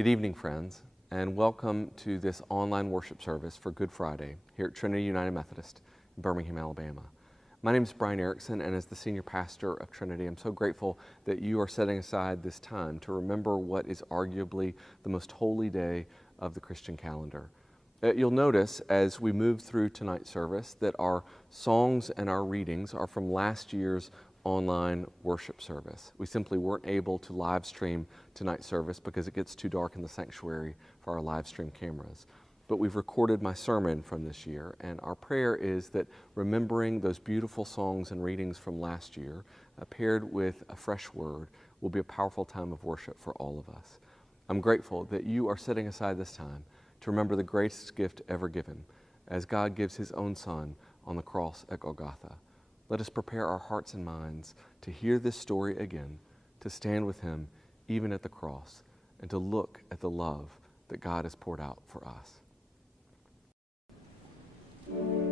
Good evening, friends, and welcome to this online worship service for Good Friday here at Trinity United Methodist in Birmingham, Alabama. My name is Brian Erickson, and as the senior pastor of Trinity, I'm so grateful that you are setting aside this time to remember what is arguably the most holy day of the Christian calendar. You'll notice as we move through tonight's service that our songs and our readings are from last year's online worship service. We simply weren't able to live stream tonight's service because it gets too dark in the sanctuary for our live stream cameras. But we've recorded my sermon from this year, and our prayer is that remembering those beautiful songs and readings from last year, paired with a fresh word, will be a powerful time of worship for all of us. I'm grateful that you are setting aside this time to remember the greatest gift ever given, as God gives His own Son on the cross at Golgotha. Let us prepare our hearts and minds to hear this story again, to stand with Him even at the cross, and to look at the love that God has poured out for us. Amen.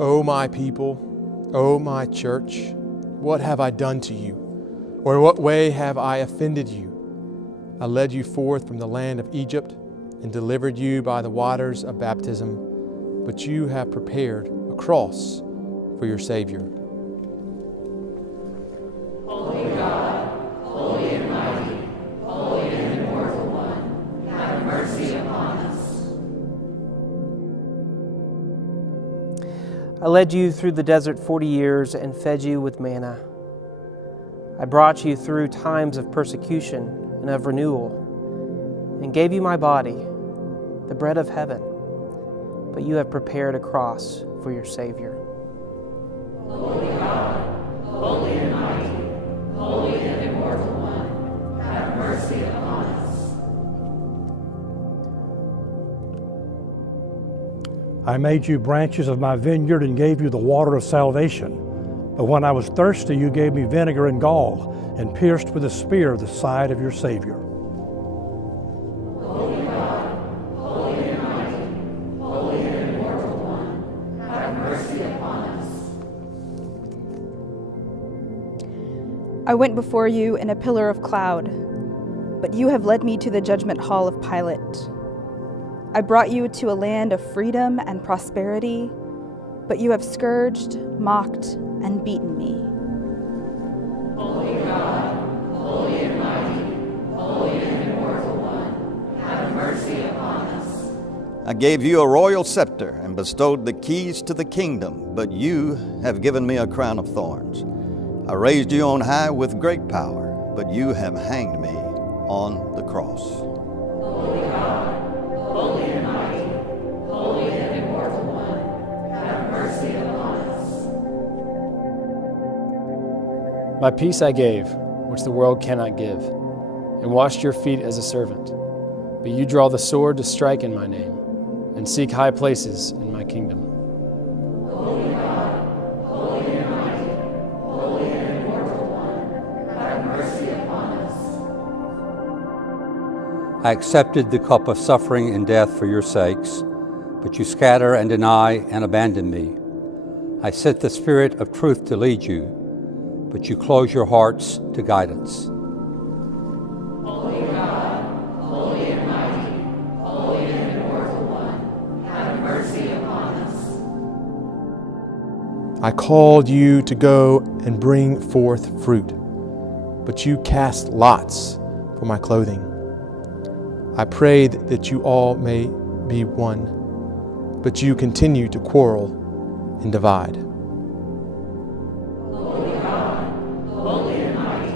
O my people, O my church, what have I done to you? Or in what way have I offended you? I led you forth from the land of Egypt and delivered you by the waters of baptism, but you have prepared a cross for your Savior. Holy God, holy and mighty, holy and immortal one, have mercy upon us. I led you through the desert 40 years and fed you with manna. I brought you through times of persecution and of renewal, and gave you my body, the bread of heaven, but you have prepared a cross for your Savior. Holy God, holy and mighty, holy and immortal one, have mercy upon us. I made you branches of my vineyard and gave you the water of salvation. But when I was thirsty, you gave me vinegar and gall, and pierced with a spear the side of your Savior. Holy God, holy and mighty, holy and immortal one, have mercy upon us. I went before you in a pillar of cloud, but you have led me to the judgment hall of Pilate. I brought you to a land of freedom and prosperity, but you have scourged, mocked, and beaten me. Holy God, holy and mighty, holy and immortal one, have mercy upon us. I gave you a royal scepter and bestowed the keys to the kingdom, but you have given me a crown of thorns. I raised you on high with great power, but you have hanged me on the cross. Holy God, holy and mighty, holy and immortal one, have mercy upon us. My peace I gave, which the world cannot give, and washed your feet as a servant. But you draw the sword to strike in my name, and seek high places in my kingdom. Holy God, holy and mighty, holy and immortal one, have mercy upon us. I accepted the cup of suffering and death for your sakes, but you scatter and deny and abandon me. I sent the Spirit of truth to lead you, but you close your hearts to guidance. Holy God, holy and mighty, holy and immortal one, have mercy upon us. I called you to go and bring forth fruit, but you cast lots for my clothing. I prayed that you all may be one, but you continue to quarrel and divide. Holy God, holy and mighty,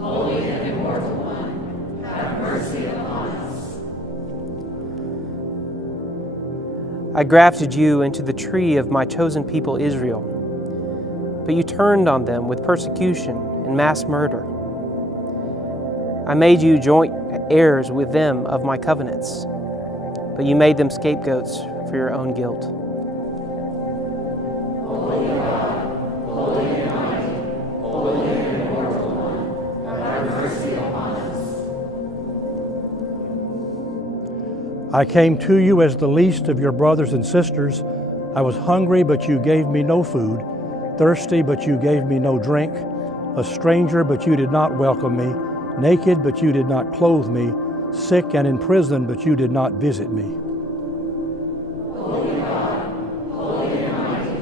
holy and immortal one, have mercy upon us. I grafted you into the tree of my chosen people Israel, but you turned on them with persecution and mass murder. I made you joint heirs with them of my covenants, but you made them scapegoats for your own guilt. Holy God, holy and mighty, holy and immortal one, have mercy upon us. I came to you as the least of your brothers and sisters. I was hungry, but you gave me no food, thirsty, but you gave me no drink, a stranger, but you did not welcome me, naked, but you did not clothe me, sick and in prison, but you did not visit me. Holy God, holy and mighty,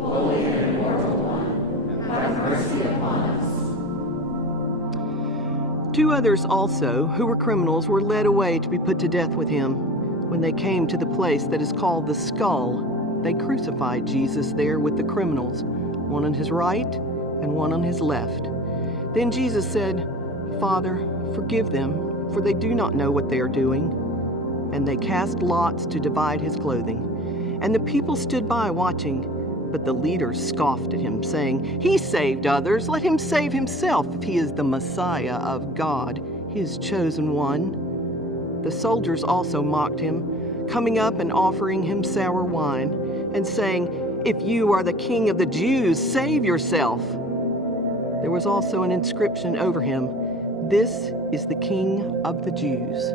holy and immortal one, have mercy upon us. 2 others also, who were criminals, were led away to be put to death with him. When they came to the place that is called the Skull, they crucified Jesus there with the criminals, one on his right and one on his left. Then Jesus said, "Father, forgive them, for they do not know what they are doing." And they cast lots to divide his clothing. And the people stood by watching, but the leaders scoffed at him, saying, "He saved others, let him save himself if he is the Messiah of God, his chosen one." The soldiers also mocked him, coming up and offering him sour wine, and saying, "If you are the king of the Jews, save yourself." There was also an inscription over him, "This is the King of the Jews."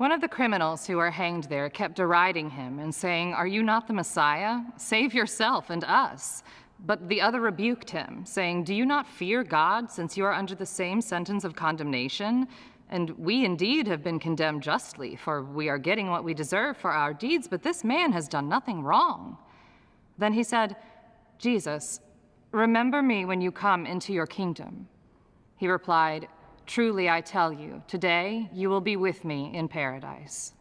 One of the criminals who were hanged there kept deriding him and saying, "Are you not the Messiah? Save yourself and us." But the other rebuked him, saying, "Do you not fear God, since you are under the same sentence of condemnation? And we indeed have been condemned justly, for we are getting what we deserve for our deeds, but this man has done nothing wrong." Then he said, "Jesus, remember me when you come into your kingdom." He replied, "Truly I tell you, today you will be with me in paradise."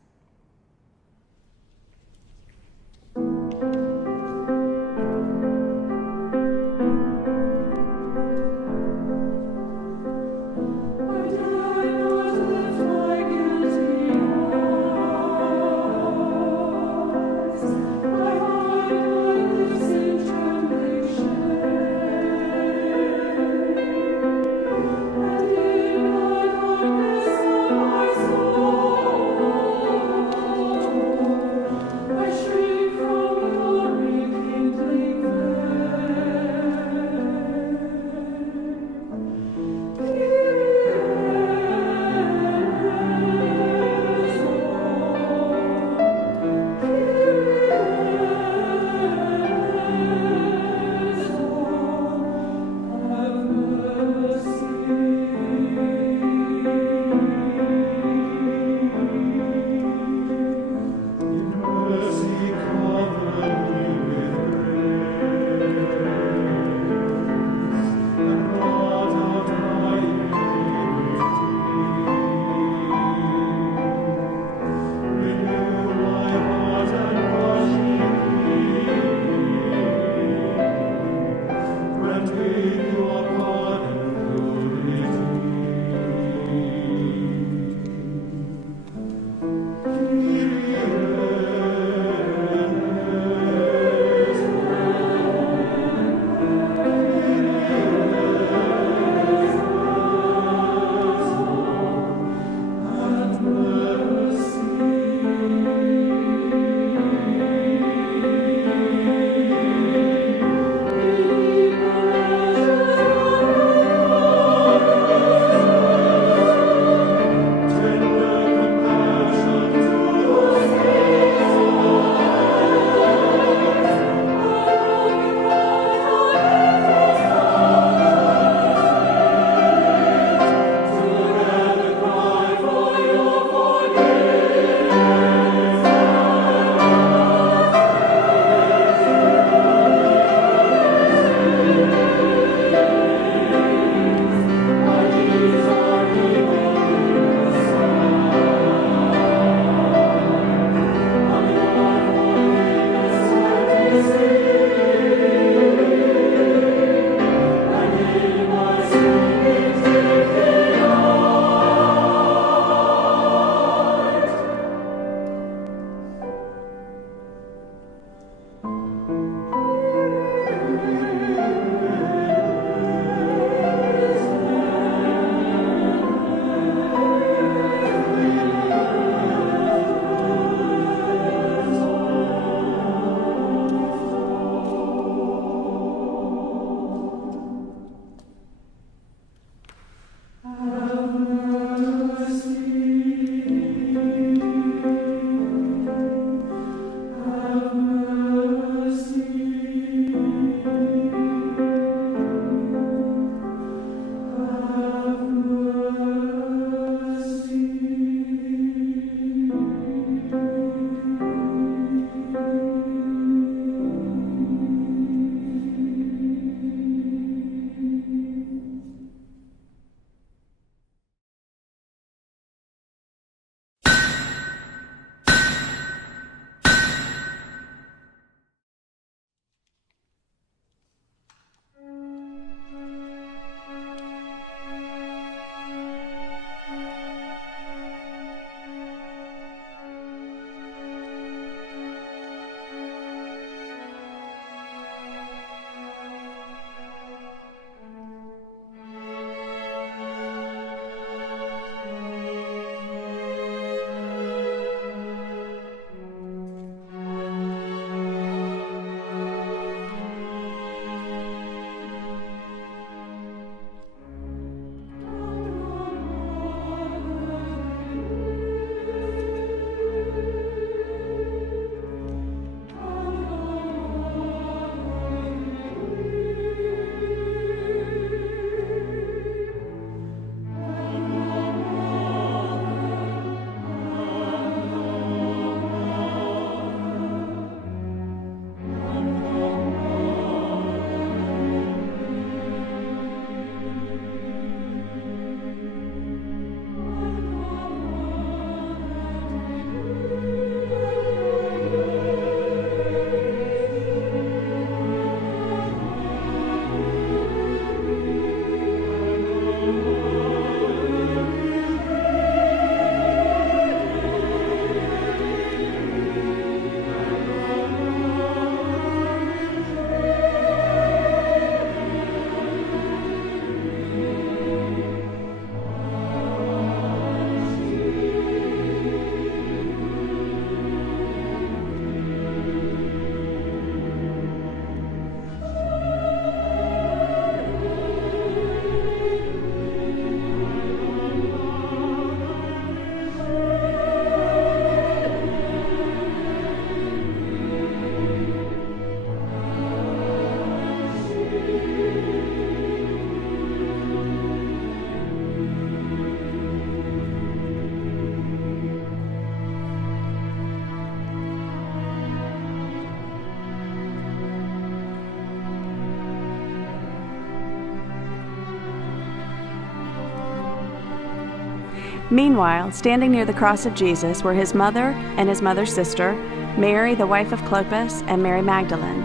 Meanwhile, standing near the cross of Jesus were his mother and his mother's sister, Mary, the wife of Clopas, and Mary Magdalene.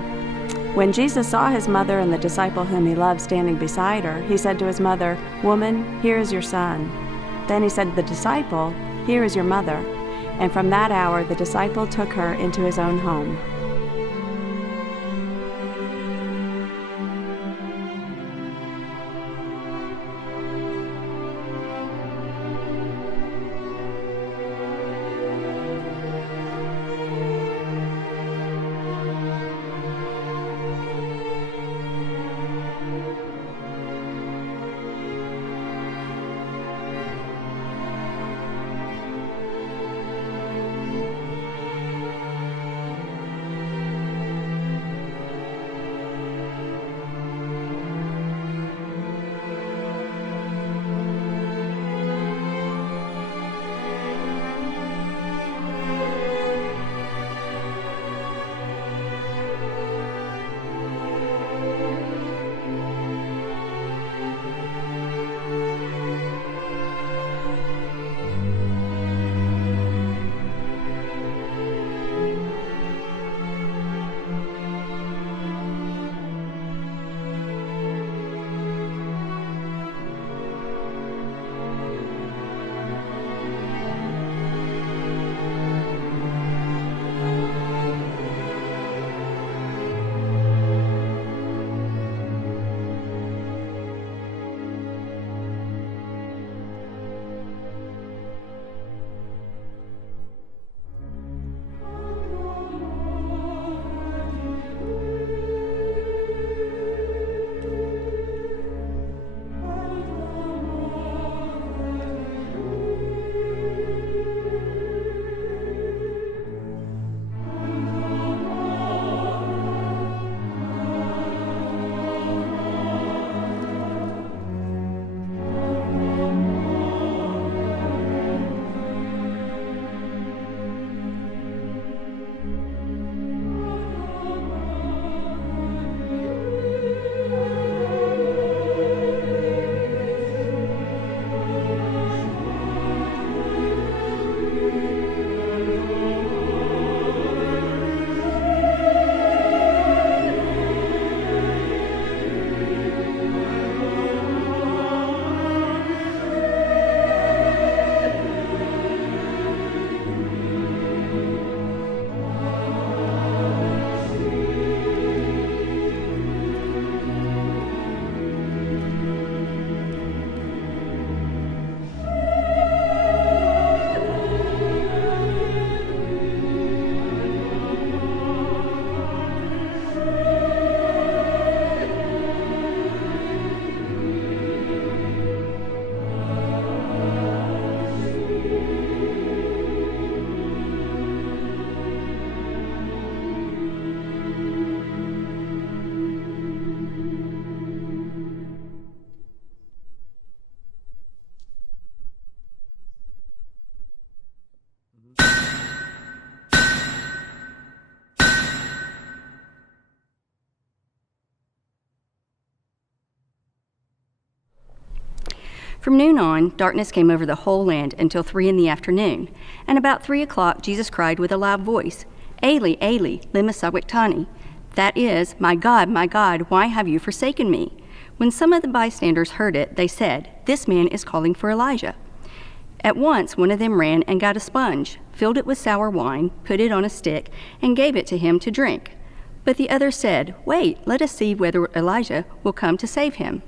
When Jesus saw his mother and the disciple whom he loved standing beside her, he said to his mother, "Woman, here is your son." Then he said to the disciple, "Here is your mother." And from that hour the disciple took her into his own home. From noon on, darkness came over the whole land until 3 p.m, and about 3 o'clock Jesus cried with a loud voice, "Eli, Eli, lema sabachthani?" That is, my God, why have you forsaken me?" When some of the bystanders heard it, they said, "This man is calling for Elijah." At once one of them ran and got a sponge, filled it with sour wine, put it on a stick, and gave it to him to drink. But the others said, "Wait, let us see whether Elijah will come to save him."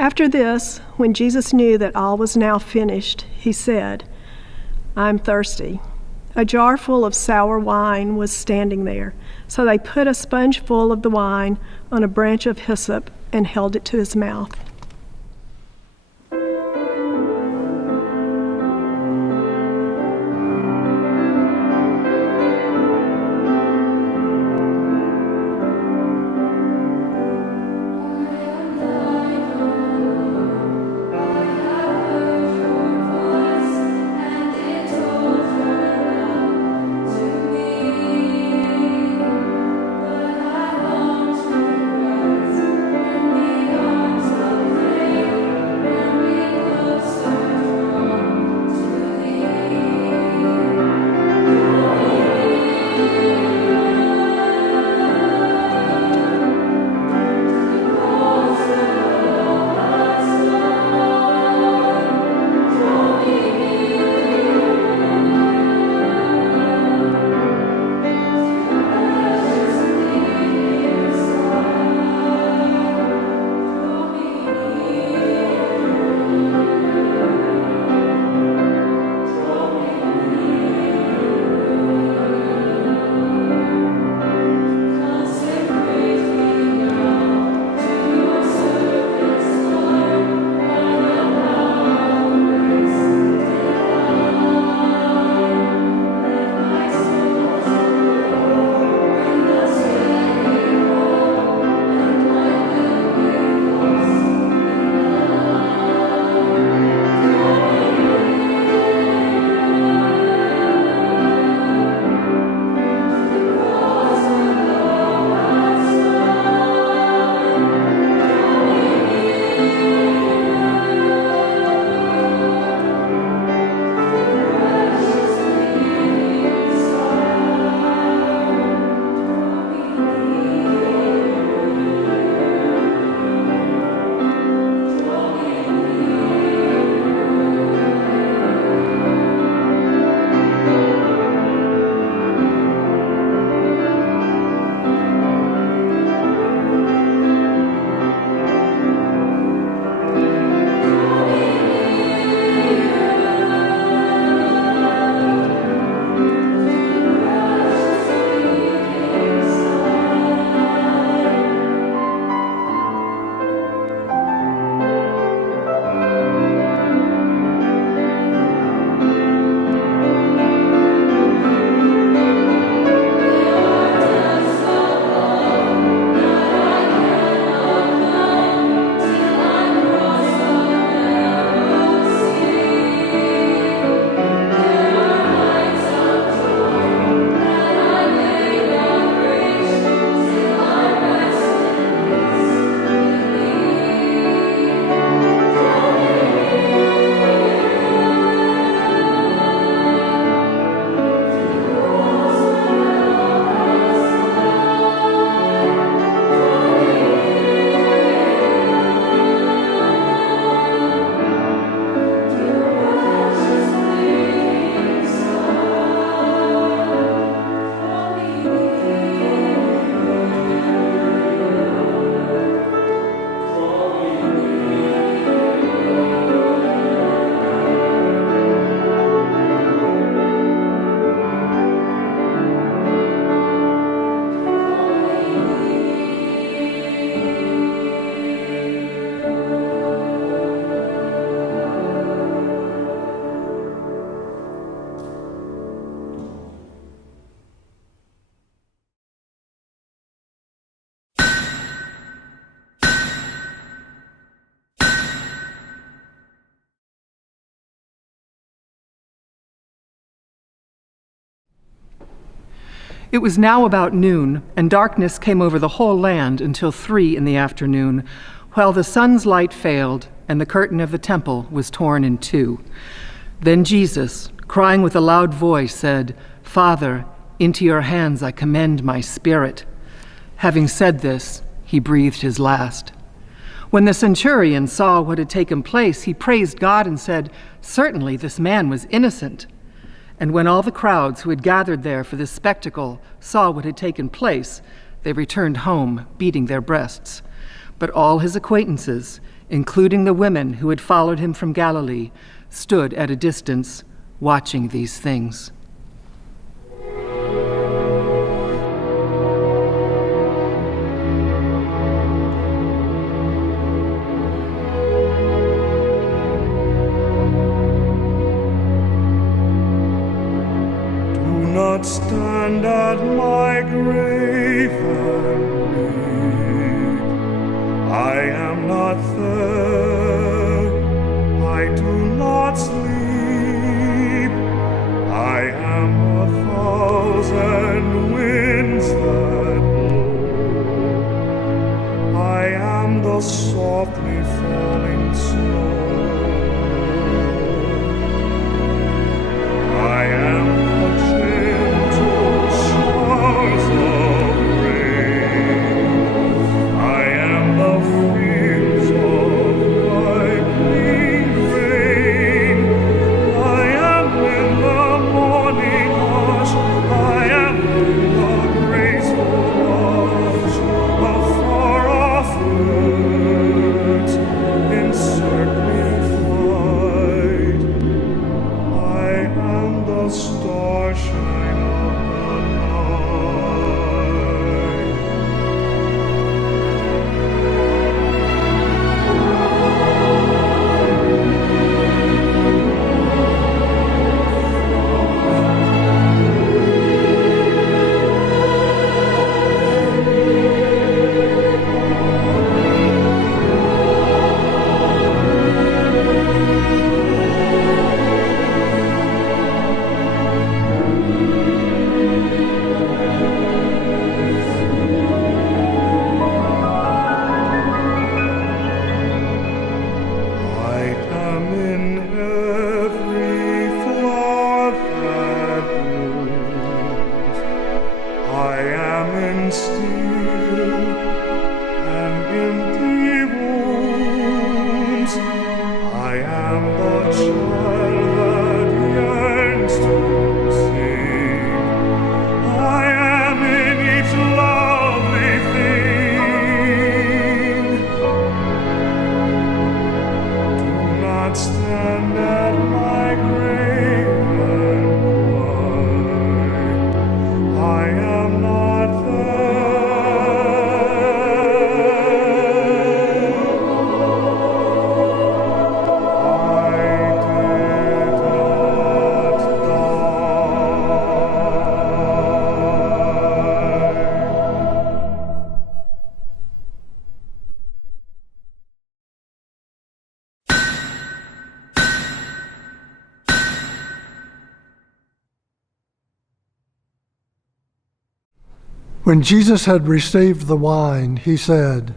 After this, when Jesus knew that all was now finished, he said, "I'm thirsty." A jar full of sour wine was standing there, so they put a sponge full of the wine on a branch of hyssop and held it to his mouth. It was now about noon, and darkness came over the whole land until 3 in the afternoon, while the sun's light failed and the curtain of the temple was torn in two. Then Jesus, crying with a loud voice, said, "Father, into your hands I commend my spirit." Having said this, he breathed his last. When the centurion saw what had taken place, he praised God and said, "Certainly this man was innocent." And when all the crowds who had gathered there for this spectacle saw what had taken place, they returned home, beating their breasts. But all his acquaintances, including the women who had followed him from Galilee, stood at a distance, watching these things. Not stand at my grave and weep. I am not there. I do not sleep. I am 1,000 winds that blow. I am the softly falling snow. I am When Jesus had received the wine, he said,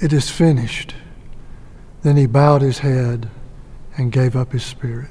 "It is finished." Then he bowed his head and gave up his spirit.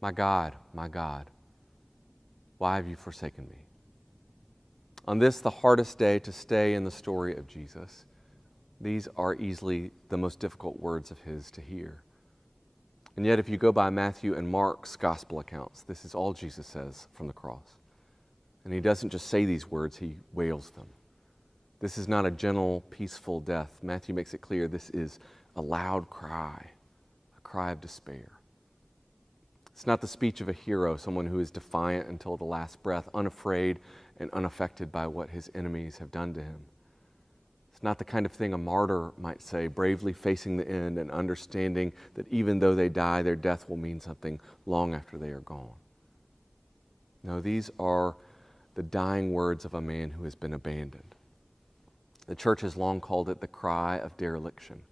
my God, why have you forsaken me? On this, the hardest day to stay in the story of Jesus, these are easily the most difficult words of his to hear. And yet, if you go by Matthew and Mark's gospel accounts, this is all Jesus says from the cross. And he doesn't just say these words, he wails them. This is not a gentle, peaceful death. Matthew makes it clear this is a loud cry, a cry of despair. It's not the speech of a hero, someone who is defiant until the last breath, unafraid and unaffected by what his enemies have done to him. It's not the kind of thing a martyr might say, bravely facing the end and understanding that even though they die, their death will mean something long after they are gone. No, these are the dying words of a man who has been abandoned. The church has long called it the cry of dereliction.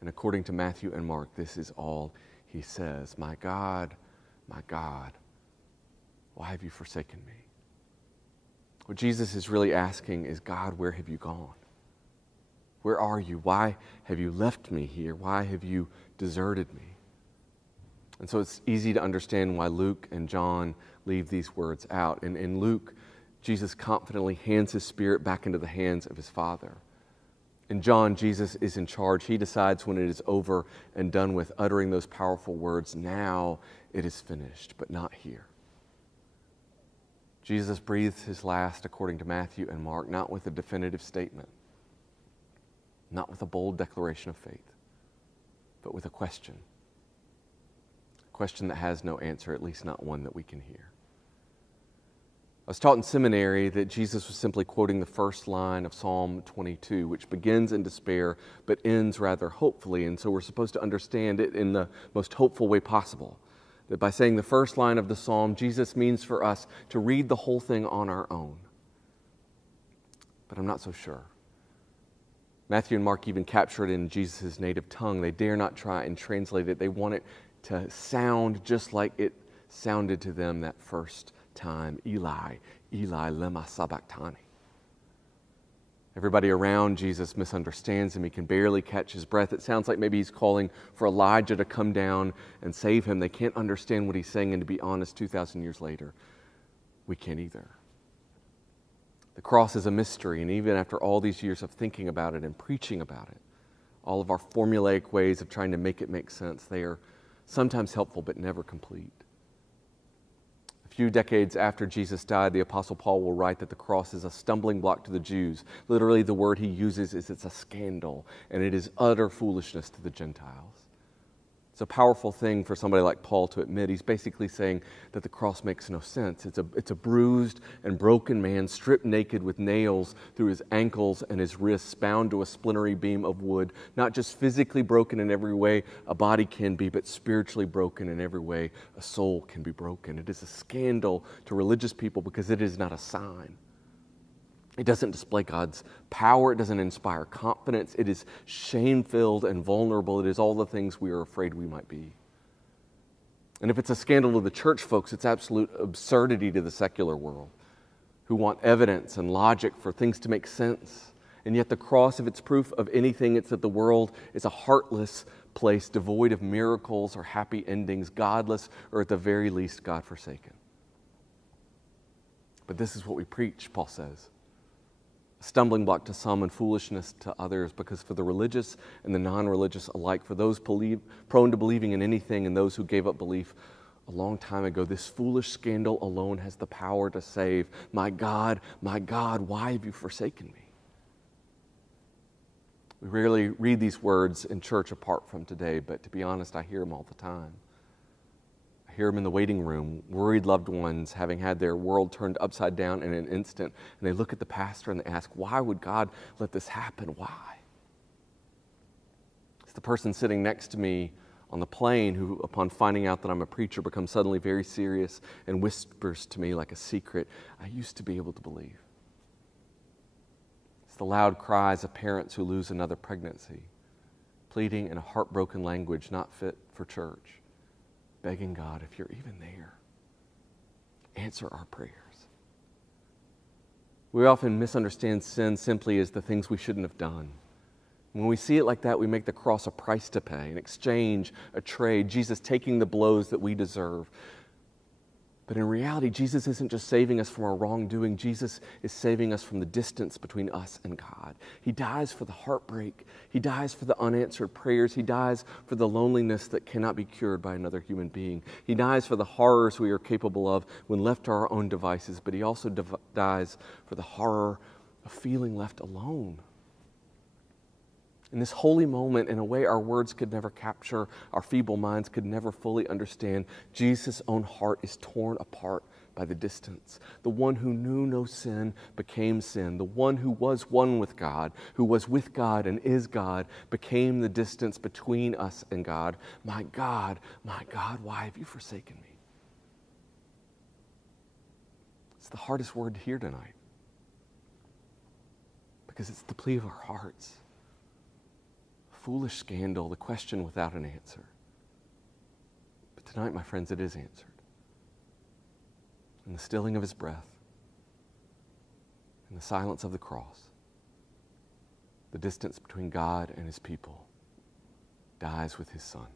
And according to Matthew and Mark, this is all he says. My God, why have you forsaken me? What Jesus is really asking is, God, where have you gone? Where are you? Why have you left me here? Why have you deserted me? And so it's easy to understand why Luke and John leave these words out. And in Luke, Jesus confidently hands his spirit back into the hands of his Father. In John, Jesus is in charge. He decides when it is over and done with, uttering those powerful words, now it is finished, but not here. Jesus breathes his last, according to Matthew and Mark, not with a definitive statement, not with a bold declaration of faith, but with a question that has no answer, at least not one that we can hear. I was taught in seminary that Jesus was simply quoting the first line of Psalm 22, which begins in despair but ends rather hopefully, and so we're supposed to understand it in the most hopeful way possible. That by saying the first line of the psalm, Jesus means for us to read the whole thing on our own. But I'm not so sure. Matthew and Mark even capture it in Jesus' native tongue. They dare not try and translate it. They want it to sound just like it sounded to them that first time. Eli, Eli, lema sabachthani. Everybody around Jesus misunderstands him. He can barely catch his breath. It sounds like maybe he's calling for Elijah to come down and save him. They can't understand what he's saying, and to be honest, 2,000 years later, we can't either. The cross is a mystery, and even after all these years of thinking about it and preaching about it, all of our formulaic ways of trying to make it make sense, they are sometimes helpful but never complete. A few decades after Jesus died, the Apostle Paul will write that the cross is a stumbling block to the Jews. Literally, the word he uses is it's a scandal, and it is utter foolishness to the Gentiles. It's a powerful thing for somebody like Paul to admit. He's basically saying that the cross makes no sense. It's a bruised and broken man stripped naked with nails through his ankles and his wrists, bound to a splintery beam of wood, not just physically broken in every way a body can be, but spiritually broken in every way a soul can be broken. It is a scandal to religious people because it is not a sign. It doesn't display God's power. It doesn't inspire confidence. It is shame-filled and vulnerable. It is all the things we are afraid we might be. And if it's a scandal to the church folks, it's absolute absurdity to the secular world, who want evidence and logic for things to make sense. And yet the cross, if it's proof of anything, it's that the world is a heartless place, devoid of miracles or happy endings, godless, or at the very least, God-forsaken. But this is what we preach, Paul says. A stumbling block to some and foolishness to others, because for the religious and the non-religious alike, for those prone to believing in anything and those who gave up belief a long time ago, this foolish scandal alone has the power to save. My God, why have you forsaken me? We rarely read these words in church apart from today, but to be honest, I hear them all the time. I hear them in the waiting room, worried loved ones having had their world turned upside down in an instant, and they look at the pastor and they ask, why would God let this happen? Why? It's the person sitting next to me on the plane who, upon finding out that I'm a preacher, becomes suddenly very serious and whispers to me like a secret, I used to be able to believe. It's the loud cries of parents who lose another pregnancy, pleading in a heartbroken language not fit for church, begging God, if you're even there, answer our prayers. We often misunderstand sin simply as the things we shouldn't have done. When we see it like that, we make the cross a price to pay, an exchange, a trade, Jesus taking the blows that we deserve. But in reality, Jesus isn't just saving us from our wrongdoing. Jesus is saving us from the distance between us and God. He dies for the heartbreak. He dies for the unanswered prayers. He dies for the loneliness that cannot be cured by another human being. He dies for the horrors we are capable of when left to our own devices. But he also dies for the horror of feeling left alone. In this holy moment, in a way our words could never capture, our feeble minds could never fully understand, Jesus' own heart is torn apart by the distance. The one who knew no sin became sin. The one who was one with God, who was with God and is God, became the distance between us and God. My God, why have you forsaken me? It's the hardest word to hear tonight, because it's the plea of our hearts. Foolish scandal, the question without an answer. But tonight, my friends, it is answered. In the stilling of his breath, in the silence of the cross, the distance between God and his people dies with his Son.